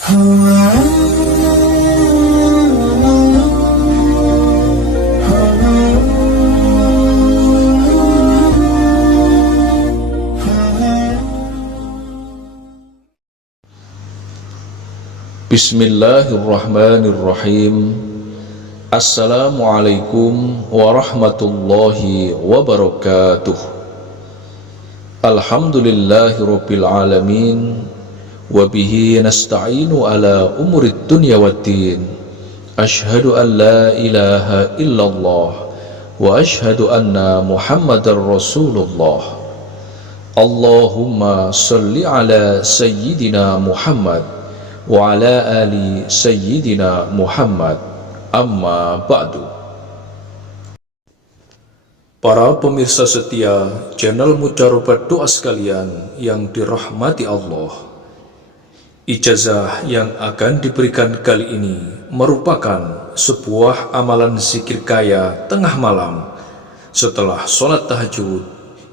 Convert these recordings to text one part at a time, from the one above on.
Bismillahirrahmanirrahim. Assalamualaikum warahmatullahi wabarakatuh. Alhamdulillahirabbil alamin, wa bihi nasta'inu ala umurid dunya waddin. Asyhadu an la ilaha illallah wa asyhadu anna Muhammadar Rasulullah. Allahumma shalli ala sayyidina Muhammad wa ala ali sayyidina Muhammad, amma ba'du. Para pemirsa setia channel Mujarabah Doa sekalian yang dirahmati Allah, ijazah yang akan diberikan kali ini merupakan sebuah amalan zikir kaya tengah malam setelah sholat tahajud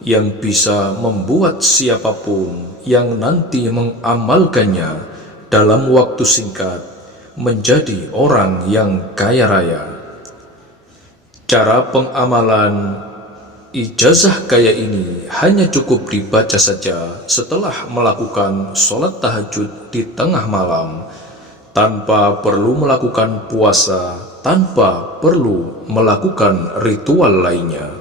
yang bisa membuat siapapun yang nanti mengamalkannya dalam waktu singkat menjadi orang yang kaya raya. Cara pengamalan ijazah kaya ini hanya cukup dibaca saja setelah melakukan sholat tahajud di tengah malam, tanpa perlu melakukan puasa, tanpa perlu melakukan ritual lainnya.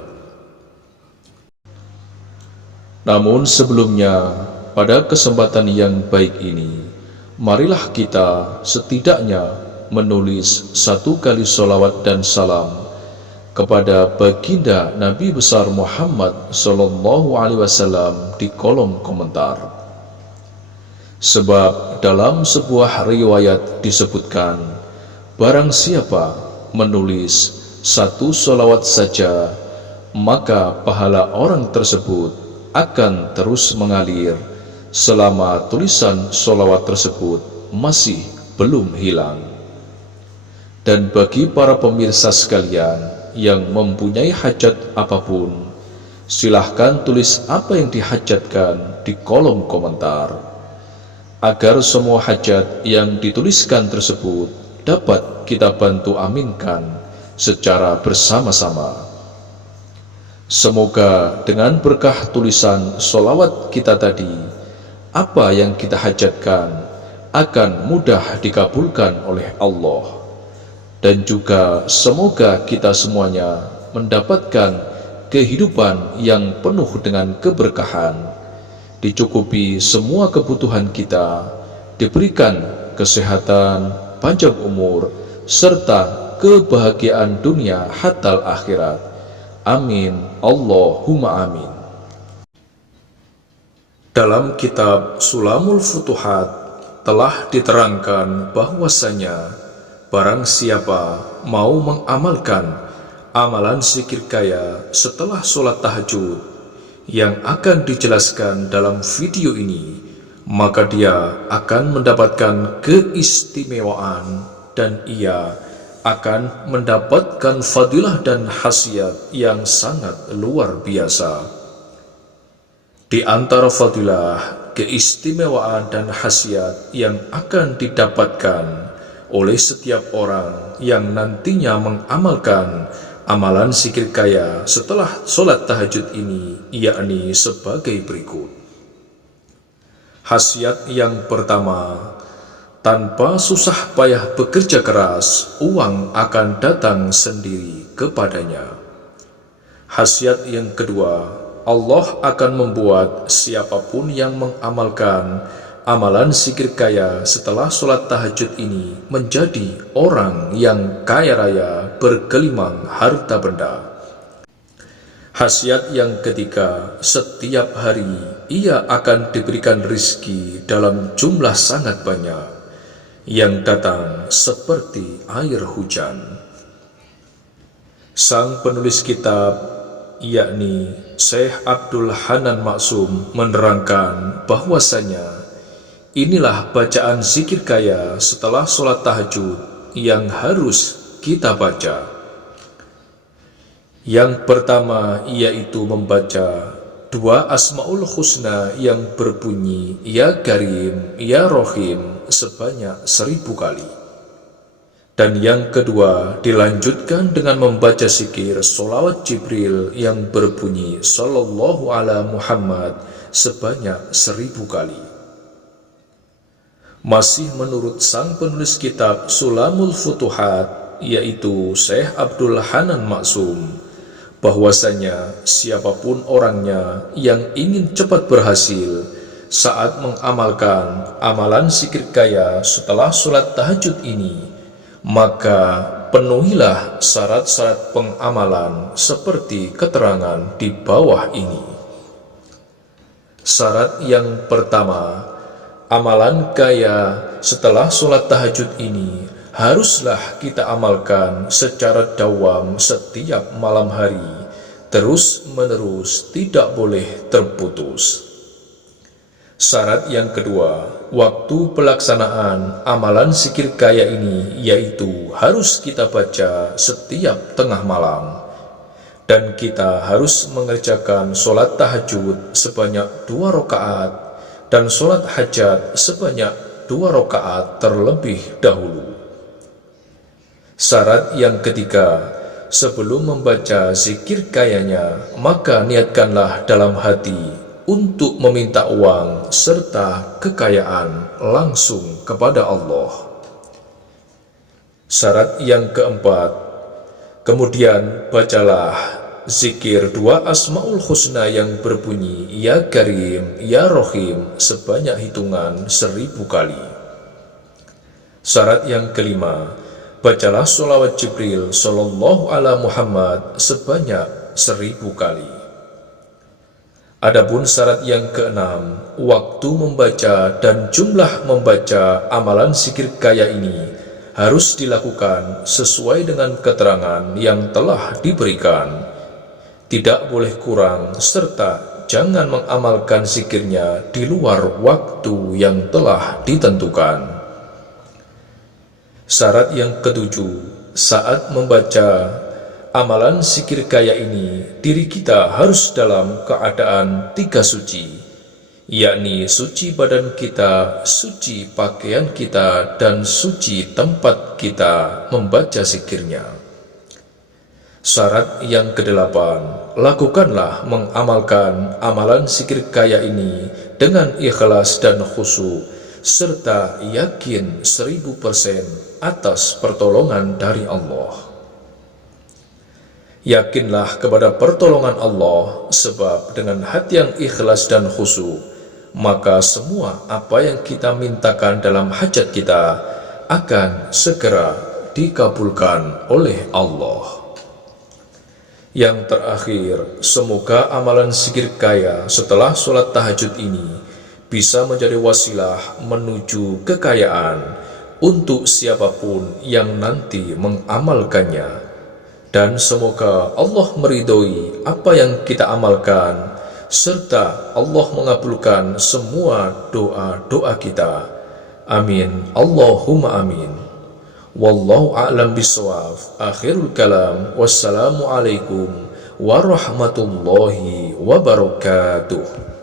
Namun sebelumnya, pada kesempatan yang baik ini, marilah kita setidaknya menulis satu kali sholawat dan salam kepada baginda Nabi besar Muhammad sallallahu alaihi wasallam di kolom komentar. Sebab dalam sebuah riwayat disebutkan, barang siapa menulis satu sholawat saja, maka pahala orang tersebut akan terus mengalir selama tulisan sholawat tersebut masih belum hilang. Dan bagi para pemirsa sekalian yang mempunyai hajat apapun, silahkan tulis apa yang dihajatkan di kolom komentar, agar semua hajat yang dituliskan tersebut dapat kita bantu aminkan secara bersama-sama. Semoga dengan berkah tulisan sholawat kita tadi, apa yang kita hajatkan akan mudah dikabulkan oleh Allah. Dan juga semoga kita semuanya mendapatkan kehidupan yang penuh dengan keberkahan, dicukupi semua kebutuhan kita, diberikan kesehatan, panjang umur, serta kebahagiaan dunia hatta akhirat. Amin, Allahumma amin. Dalam kitab Sulamul Futuhat telah diterangkan bahwasanya barang siapa mau mengamalkan amalan zikir kaya setelah sholat tahajud yang akan dijelaskan dalam video ini, maka dia akan mendapatkan keistimewaan dan ia akan mendapatkan fadilah dan khasiat yang sangat luar biasa. Di antara fadilah, keistimewaan dan khasiat yang akan didapatkan oleh setiap orang yang nantinya mengamalkan amalan zikir kaya setelah sholat tahajud ini, yakni sebagai berikut. Khasiat yang pertama, tanpa susah payah bekerja keras, uang akan datang sendiri kepadanya. Khasiat yang kedua, Allah akan membuat siapapun yang mengamalkan amalan zikir kaya setelah sholat tahajud ini menjadi orang yang kaya raya bergelimang harta benda. Khasiat yang ketiga, setiap hari ia akan diberikan rizki dalam jumlah sangat banyak yang datang seperti air hujan. Sang penulis kitab, yakni Syekh Abdul Hanan Maksum, menerangkan bahwasanya inilah bacaan zikir kaya setelah sholat tahajud yang harus kita baca. Yang pertama yaitu membaca dua Asmaul Husna yang berbunyi Ya Karim, Ya Rohim, sebanyak 1000 kali. Dan yang kedua dilanjutkan dengan membaca zikir sholawat Jibril yang berbunyi Sallallahu ala Muhammad sebanyak 1000 kali. Masih menurut sang penulis kitab Sulamul Futuhat, yaitu Syekh Abdul Hanan Maksum, bahwasanya siapapun orangnya yang ingin cepat berhasil saat mengamalkan amalan zikir kaya setelah sholat tahajud ini, maka penuhilah syarat-syarat pengamalan seperti keterangan di bawah ini. Syarat yang pertama, amalan kaya setelah sholat tahajud ini haruslah kita amalkan secara dawam setiap malam hari, terus-menerus, tidak boleh terputus. Syarat yang kedua, waktu pelaksanaan amalan zikir kaya ini yaitu harus kita baca setiap tengah malam, dan kita harus mengerjakan sholat tahajud sebanyak 2 rakaat dan sholat hajat sebanyak 2 rakaat terlebih dahulu. Syarat yang ketiga, sebelum membaca zikir kayanya, maka niatkanlah dalam hati untuk meminta uang serta kekayaan langsung kepada Allah. Syarat yang keempat, kemudian bacalah zikir 2 Asmaul Husna yang berbunyi Ya Karim, Ya Rohim sebanyak hitungan 1000 kali. Syarat yang kelima, bacalah sholawat Jibril Sallallahu ala Muhammad sebanyak 1000 kali. Adapun syarat yang keenam, waktu membaca dan jumlah membaca amalan zikir kaya ini harus dilakukan sesuai dengan keterangan yang telah diberikan. Tidak boleh kurang, serta jangan mengamalkan zikirnya di luar waktu yang telah ditentukan. Syarat yang ketujuh, saat membaca amalan zikir kaya ini, diri kita harus dalam keadaan 3 suci, yakni suci badan kita, suci pakaian kita, dan suci tempat kita membaca zikirnya. Syarat yang kedelapan, lakukanlah mengamalkan amalan zikir kaya ini dengan ikhlas dan khusyuk, serta yakin 1000% atas pertolongan dari Allah. Yakinlah kepada pertolongan Allah, sebab dengan hati yang ikhlas dan khusyuk, maka semua apa yang kita mintakan dalam hajat kita akan segera dikabulkan oleh Allah. Yang terakhir, semoga amalan zikir kaya setelah sholat tahajud ini bisa menjadi wasilah menuju kekayaan untuk siapapun yang nanti mengamalkannya. Dan semoga Allah meridhoi apa yang kita amalkan, serta Allah mengabulkan semua doa-doa kita. Amin. Allahumma amin. Wallahu a'lam bishawab. Akhirul kalam. Wassalamualaikum warahmatullahi wabarakatuh.